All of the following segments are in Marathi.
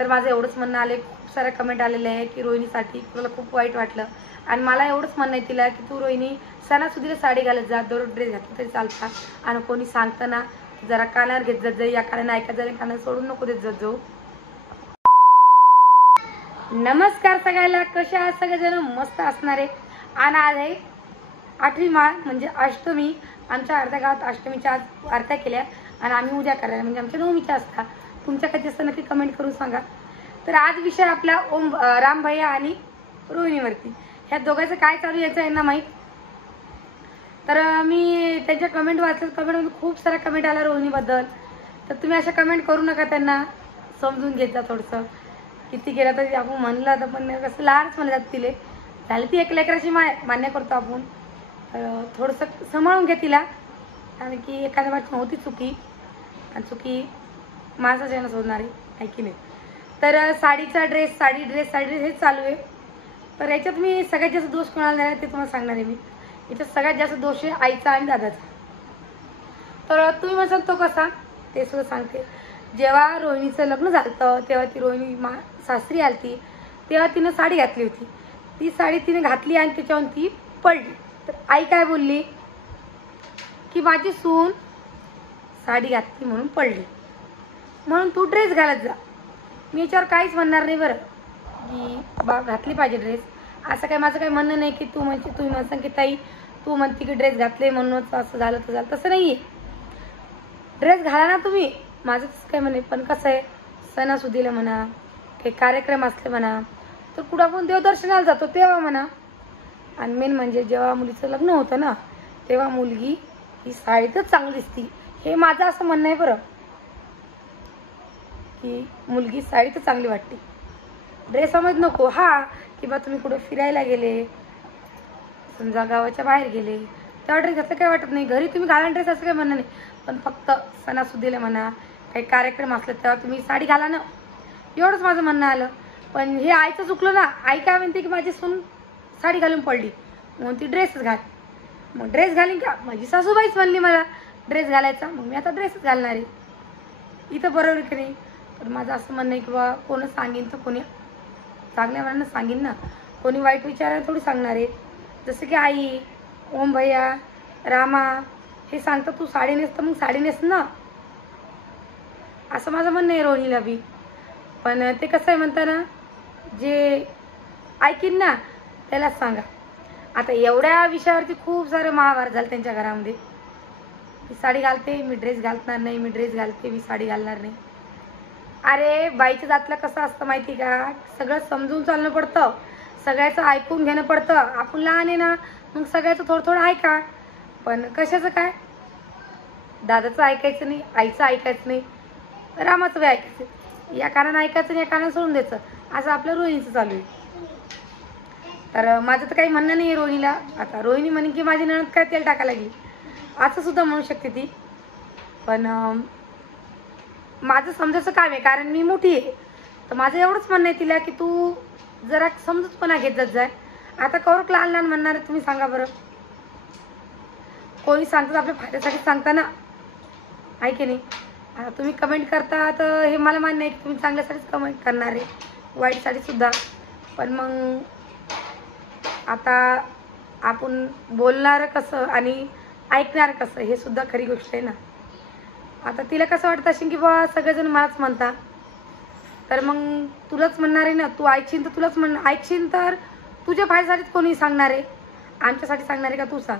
तर माझं एवढंच म्हणणं आले, खूप साऱ्या कमेंट आलेले आहे की रोहिणीसाठी तुला खूप वाईट वाटलं. आणि मला एवढंच म्हणणं आहे तिला की तू रोहिणी सणासुदीला साडी घालत जा, दररोज ड्रेस घातला तरी चालता. आणि कोणी सांगताना जरा कानावर घेत जात जाई, या कानाने ऐकत जाईल, कानाने सोडून नको देत जात जाऊ. नमस्कार सगळ्याला, कशा आहात सगळेजण? मस्त असणारे. आणि आज आहे 8वी माळ म्हणजे अष्टमी. आमच्या अर्ध्या गावात अष्टमीच्या आज आरत्या केल्या आणि आम्ही उद्या करायला म्हणजे आमच्या 9वीच्या असतात. तुमच्या कधी असतं नक्की कमेंट करून सांगा. तर आज विषय आपला राम भैया आणि रोहिणीवरती. ह्या दोघांचं काय चालू याचं यांना माहीत. तर मी त्यांच्या कमेंट वाचल्यात, कमेंटमध्ये खूप साऱ्या कमेंट आल्या रोहिणीबद्दल. तर तुम्ही अशा कमेंट करू नका, त्यांना समजून घेत जा थोडंसं. किती केलं तरी आपण म्हणलं तर पण कसं लहानच म्हणलं जात तिले, झाली ती एक लेकराची मान्य करतो आपण. तर थोडंसं सांभाळून घे तिला, कारण की एखाद्या बाजून होती चुकी आणि चुकी माणसाच्या यानं शोधणारी आहे की नाही. तर साडीचा ड्रेस, साडी ड्रेस हेच चालू आहे. तर याच्यात मी सगळ्यात जास्त दोष कोणाला देणार आहे ते तुम्हाला सांगणार आहे. मी याच्यात सगळ्यात जास्त दोष आहे आईचा आणि दादाचा. तर तुम्ही म्हणसाल तो कसा, ते सुद्धा सांगते. जेव्हा रोहिणीचं लग्न झालं तेव्हा ती रोहिणी सासरी आलती, तेव्हा तिनं साडी घातली होती. ती साडी तिने घातली आणि त्याच्यावरून ती पडली. तर आई काय बोलली की माझी सून साडी घातली म्हणून पडली, म्हणून तू ड्रेस घालत जा. मी याच्यावर काहीच म्हणणार नाही बरं, की घातली पाहिजे ड्रेस. असं काय माझं काही म्हणणं नाही की तुम्ही म्हणता की ताई तू म्हणते की ड्रेस घातले म्हणूनच असं झालं तर झालं, तसं नाही आहे. ड्रेस घाला ना तुम्ही, माझं तसं काय म्हणे. पण कसं आहे, सणासुदीला म्हणा, काही कार्यक्रम असले म्हणा, तर कुठं आपण देवदर्शनाला जातो तेव्हा म्हणा. आणि मेन म्हणजे जेव्हा मुलीचं लग्न होतं ना, तेव्हा मुलगी ही साडीतच चांगली दिसती. हे माझं असं म्हणणं आहे बरं, की मुलगी साडीतच चांगली वाटते, ड्रेसमध्ये नको. हा की बा तुम्ही कुठं फिरायला गेले, समजा गावाच्या बाहेर गेले, तेव्हा ड्रेस घातलं काय वाटत नाही. घरी तुम्ही घाला ड्रेस असं काही म्हणणं नाही. पण फक्त सणासुदीला म्हणा, काही कार्यक्रम असले तेव्हा तुम्ही साडी घाला ना, एवढंच माझं म्हणणं आलं. पण हे आईचं चुकलं ना. आई काय म्हणते की माझी सून साडी घालून पडली म्हणून ती ड्रेसच घाल. मग ड्रेस घालीन का? माझी सासूबाईच म्हणली मला ड्रेस घालायचा, मग मी आता ड्रेसच घालणार आहे. इथं बरोबर की नाही. तर माझं असं म्हणणं आहे की बा कोणी सांगेन तर कोणी चांगल्या मनानं सांगेन ना, कोणी वाईट विचारायला थोडी सांगणार आहे. जसं की आई, ओम भैया, रामा हे सांगतात तू साडी नेस, तर मग साडी नेस ना, असं माझं म्हणणं आहे रोहिणीला बी. पण ते कसं आहे म्हणताना, जे ऐकीन ना त्यालाच सांगा. आता एवढ्या विषयावरती खूप सारं महाभारत झालं त्यांच्या घरामध्ये. मी साडी घालते, मी ड्रेस घालणार नाही, मी ड्रेस घालते, मी साडी घालणार नाही. अरे बाईच्या जातला कसं असतं माहिती का, सगळं समजून चालणं पडतं, सगळ्याचं ऐकून घेणं पडतं. आपण लहान आहे ना, मग सगळ्याचं थोडं थोडं ऐका. पण कशाचं काय, दादाचं ऐकायचं नाही, आईचं ऐकायचं नाही, रामाचं बी ऐकायचं. या कानानं ऐकायचं नाही, या कानानं सोडून द्यायचं, असं आपलं रोहिणीचं चालू आहे. तर माझं तर काही म्हणणं नाही आहे रोहिणीला. आता रोहिणी म्हणे की माझी नणद काय तेल टाकायला लागली, असं सुद्धा म्हणू शकते ती. पण माझं समजायचं काम आहे, कारण मी मोठी आहे. तर माझं एवढंच म्हणणं आहे तिला की तू जरा समजूतपणा घेत जात जाय. आता कौरक लहान लहान म्हणणार तुम्ही सांगा बरं. कोणी सांगतात आपल्या फायद्यासाठी सांगता ना, आहे की नाही. आता तुम्ही कमेंट करता तर हे मला मान्य आहे की तुम्ही चांगल्यासाठीच कमेंट करणार आहे, वाईटसाठी सुद्धा. पण मग आता आपण बोलणार कसं आणि ऐकणार कसं हे सुद्धा खरी गोष्ट आहे ना. आता तिला कसं वाटतं असेल की बा सगळेजण मलाच म्हणता, तर मग तुलाच म्हणणार आहे ना. तू ऐकशील तर तुलाच ऐकशील तर तुझ्या फायद्यासाठीच कोणी सांगणार आहे, आमच्यासाठी सांगणार आहे का तू सांग.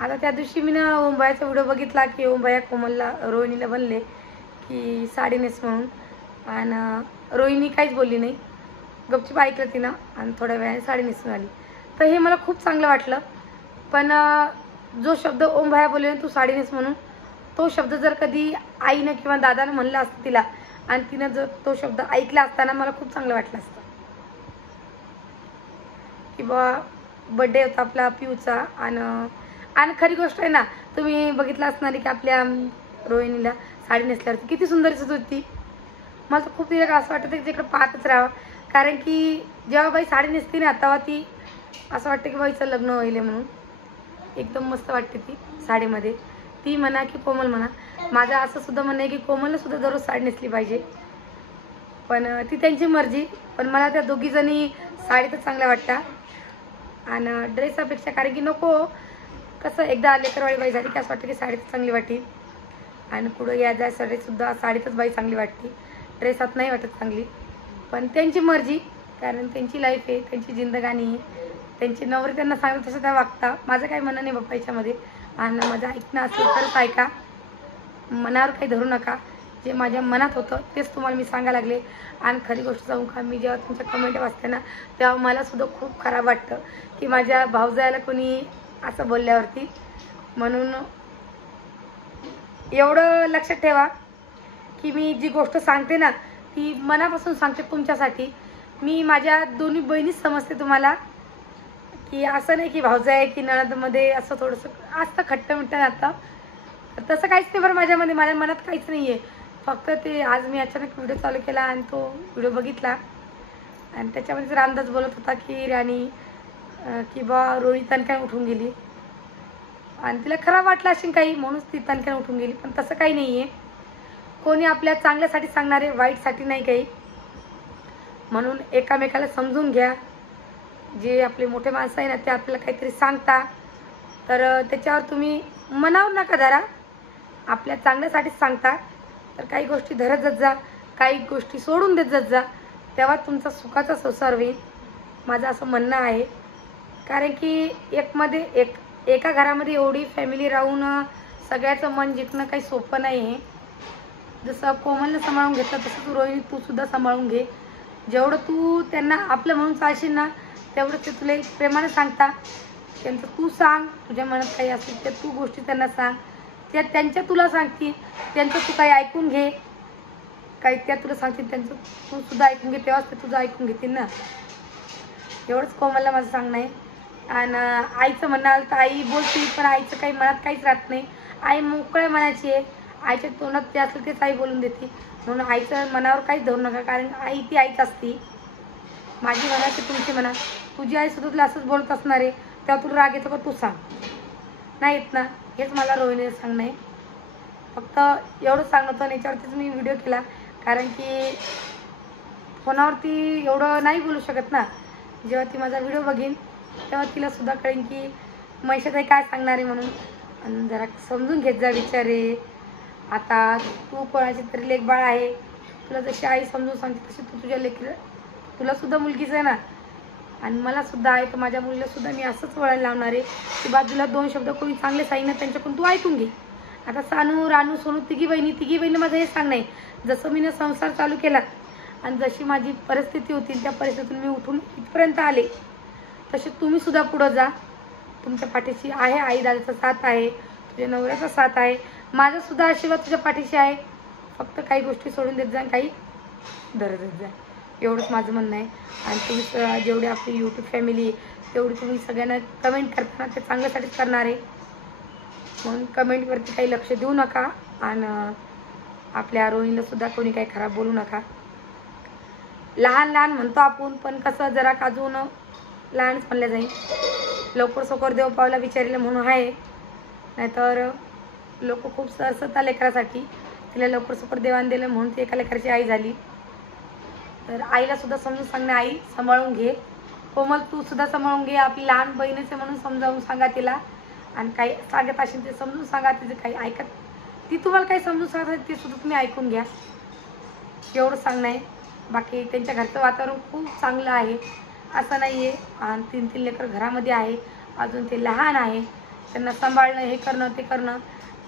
आता त्या दिवशी मी ना ओमबायाचा व्हिडिओ बघितला की ओमबाया कोमलला रोहिणीला बनले की साडी नेस म्हणून, आणि रोहिणी काहीच बोलली नाही, गपचूप ऐकलं तिनं आणि थोड्या वेळाने साडी नेसून आली. तर हे मला खूप चांगलं वाटलं. पण जो शब्द ओमबाया बोलले ना तू साडी नेस म्हणून, तो शब्द जर कधी आईनं किंवा दादानं म्हणलं असतं तिला आणि तिनं जर तो शब्द ऐकला असताना मला खूप चांगलं वाटलं असतं. की बा बड्डे होता आपला पिऊचा. आणि खरी गोष्ट आहे ना, तुम्ही बघितलं असणार की आपल्या रोहिणीला साडी नेसल्यावरती किती सुंदर दिसत होती. मला तर खूप तिला असं वाटतं की तिकडे पाहतच राहावं, कारण की जेव्हा बाई साडी नेसते ना तेव्हा ती असं वाटतं की बाईचं लग्न होईल म्हणून. एकदम मस्त वाटते ती साडीमध्ये. ती म्हणा की कोमल म्हणा, माझं असं सुद्धा म्हणणं आहे की कोमलने सुद्धा दररोज साडी नेसली पाहिजे. पण पण ती त्यांची मर्जी. पण मला त्या दोघीजणी साडीतच चांगल्या वाटतात आणि ड्रेसापेक्षा, कारण की नको कसं एकदा लेकरवाळी बाई झाली की असं वाटतं की साडीच चांगली वाटते आणि पुढं या जायसाठी सुद्धा साडीतच बाई चांगली वाटते, ड्रेसात नाही वाटत चांगली. पण त्यांची मर्जी, कारण त्यांची लाईफ आहे, त्यांची जिंदगानी, त्यांची नवरे त्यांना सांगत तसं त्या वागता. माझं काही म्हणणं नाही बाप्पा याच्यामध्ये. आणि माझं ऐकणं असेल तरच ऐका, मनावर काही धरू नका. जे माझ्या मनात होतं तेच तुम्हाला मी सांगायला लागले. आणि खरी गोष्ट सांगू का, मी जेव्हा तुमच्या कमेंट वाचते ना तेव्हा मलासुद्धा खूप खराब वाटतं की माझ्या भावजाला कोणी असं बोलल्यावरती. म्हणून एवढं लक्षात ठेवा की मी जी गोष्ट सांगते ना ती मनापासून सांगते तुमच्यासाठी. मी माझ्या दोन्ही बहिणीच समजते तुम्हाला, की असं नाही की भावजाय की नणंदमध्ये असं थोडंसं असतं खट्टं मिठ्ठं राहतं. तसं काहीच नाही बरं माझ्यामध्ये, माझ्या मनात काहीच नाही आहे. फक्त ते आज मी अचानक व्हिडिओ चालू केला आणि तो व्हिडिओ बघितला आणि त्याच्यामध्ये रामदास बोलत होता की राणी की बा रोहिणी तणक्याने उठून गेली आणि तिला खराब वाटलं असेल काही म्हणूनच ती तणक्याने उठून गेली. पण तसं काही नाही आहे. कोणी आपल्या चांगल्यासाठी सांगणारे, वाईटसाठी नाही काही. म्हणून एकामेकाला समजून घ्या. जे आपले मोठे माणसं आहे ना ते आपल्याला काहीतरी सांगता तर त्याच्यावर तुम्ही मनावर नका धरा, आपल्या चांगल्यासाठीच सांगता. तर काही गोष्टी धरत जात जा, काही गोष्टी सोडून देत जात जा, तेव्हा तुमचा सुखाचा संसार होईल, माझं असं म्हणणं आहे. कारण की एका घरामध्ये एवढी फॅमिली राहून सगळ्याचं मन जिंकणं काही सोपं नाही आहे. जसं कोमलनं सांभाळून घेतलं तसं रोहिणी तू सुद्धा सांभाळून घे. जेवढं तू त्यांना आपलं म्हणून चालशील ना तेवढं ते तुला एक प्रेमाने सांगता. त्यांचं तू सांग, तुझ्या मनात काही असेल ते तू गोष्टी त्यांना सांग, त्या त्यांच्या तुला सांगतील, त्यांचं तू काही ऐकून घे, काही त्या तुला सांगतील त्यांचं तू सुद्धा ऐकून घे, तेव्हाच ते तुझं ऐकून घेतील ना. एवढंच कोमलला माझं सांगणं आहे. आणि आईचं म्हणणं आलं तर आई बोलतील, पण आईचं काही मनात काहीच राहत नाही. आई मोकळ्या मनाची आहे, आईच्या तोंडात ते असेल तेच आई बोलून देते. म्हणून आईचं मनावर काहीच धरू नका, कारण आई ती आईच असते. माझी मनाची तुमची म्हणा, तुझी आई सुद्धा तुला असंच बोलत असणार आहे, तेव्हा तुला राग येतो का तू सांग, नाही येत ना. हेच मला रोहिणीने सांगणं आहे. फक्त एवढं सांगणं होतं आणि याच्यावरतीच मी व्हिडिओ केला, कारण की फोनावरती एवढं नाही बोलू शकत ना. जेव्हा ती माझा व्हिडिओ बघीन तेव्हा तिला सुद्धा कळेन की मैशाताई काय सांगणार आहे म्हणून. आणि जरा समजून घेत जा विचारे. आता तू कोणाची तरी लेकबाळ आहे, तुला जशी आई समजून सांगते तशी तू तुझ्या तुला सुद्धा मुलगीच आहे ना. आणि मला सुद्धा आहे, तर माझ्या मुलीला सुद्धा मी असंच वळण लावणार आहे की बाजूला दोन शब्द कोणी चांगले सांगितलं त्यांच्याकडून तू ऐकून घे. आता सानू, रानू, सोनू तिघी बहिणी माझं हे सांगणं आहे. जसं मी संसार चालू केला आणि जशी माझी परिस्थिती होती त्या परिस्थितीतून मी उठून इथपर्यंत आले, तसे तुम्ही सुद्धा पुढं जा. तुमच्या पाठीशी आहे, आई दादाचा साथ आहे, तुझ्या नवऱ्याचा साथ आहे, माझा सुद्धा आशीर्वाद तुझ्या पाठीशी आहे. फक्त काही गोष्टी सोडून देत जा, काही धरत देत जा, एवढंच माझं म्हणणं आहे. आणि तुम्ही जेवढी आपली यूट्यूब फॅमिली तेवढी तुम्ही सगळ्यांना कमेंट करताना ते चांगल्यासाठीच करणार आहे. म्हणून कमेंटवरती काही लक्ष देऊ नका आणि आपल्या रोहिणीला सुद्धा कोणी काही खराब बोलू नका. लहान लहान म्हणतो आपण, पण कसं जरा काजून लहानच म्हणलं जाईल. लवकर सोकर देव पावला विचारलं म्हणून आहे, नाहीतर लोक खूप सरसता लेकरासाठी. तिला लवकर सोकर देवान दिलं म्हणून ती एका लेकराची आई झाली. तर आईला सुद्धा समजून सांगणे, आई सांभाळून घे, कोमल तू सुद्धा सांभाळून घे, आपली लहान बहिणीचे म्हणून समजावून सांगा तिला. आणि काही सांगत असेल ते समजून सांगा, तिचं काही ऐकत ती तुम्हाला काही समजून सांगत ते सुद्धा तुम्ही ऐकून घ्या, एवढं सांगणं आहे. बाकी त्यांच्या घरचं वातावरण खूप चांगलं आहे, असं नाही आहे. आणि 3 लेकर घरामध्ये आहे, अजून ते लहान आहे, त्यांना सांभाळणं, हे करणं ते करणं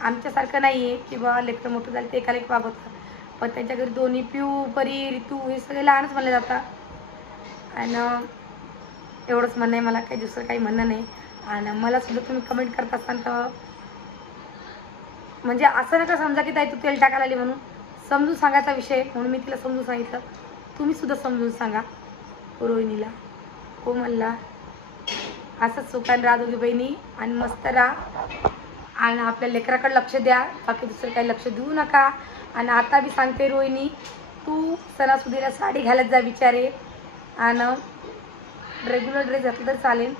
आमच्यासारखं नाही आहे की बा लेकरं मोठं झालं ते एकाला एक वागवतं. पण त्यांच्या घरी दोन्ही पिऊ, परी, ऋतू हे सगळे लहानच म्हणले जातात. आणि एवढंच म्हणणं आहे, मला काही दुसरं काही म्हणणं नाही. आणि मला सुद्धा तुम्ही कमेंट करत असताना तर म्हणजे असं नका समजा की ताई तू तेल टाकायला आली म्हणून. समजून सांगायचा विषय म्हणून मी तिला समजून सांगितलं. तुम्ही सुद्धा समजून सांगा रोहिणीला, कोमलला. असंच सुखान राहा दोघी बहिणी आणि मस्त राहा आणि आपल्या लेकराकडे लक्ष द्या, बाकी दुसरं काही लक्ष देऊ नका. आणि आता मी सांगते रोहिणी, तू सणासुदीला साडी घालत जा विचारे, आणि रेग्युलर ड्रेस घातला तर चालेल,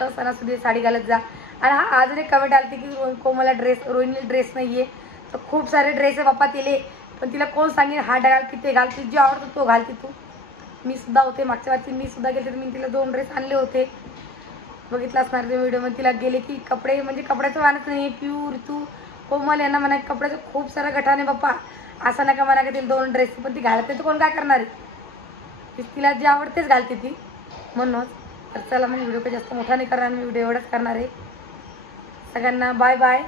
तर सणासुदी साडी घालत जा. आणि हा अजून एक कमेंट आली की कोमलला रोहिणीला ड्रेस नाही आहे, तर खूप सारे ड्रेस आहे बाप्पा तिले, पण तिला कोण सांगेल हा घाल की ते घाल, ती जे आवडतो तो घालते तू. मी सुद्धा होते मागच्या वर्षी, मी सुद्धा गेले तर मी तिला 2 ड्रेस आणले होते, बघितलं असणार ते व्हिडिओमध्ये. तिला गेले की कपडे म्हणजे कपड्याचं वाणच नाही, प्यूर तू कोमल यांना म्हणा कपड्याचं खूप सारं गठाने बाप्पा, असं नका म्हणा का तिला 2 ड्रेस, पण ती घालते तर कोण काय करणार आहे, तिला जे आवडतेच घालते ती म्हणूनच. तर चला मग व्हिडिओ काही जास्त मोठा नाही करणार मी, व्हिडिओ एवढंच करणार आहे. सगळ्यांना बाय बाय.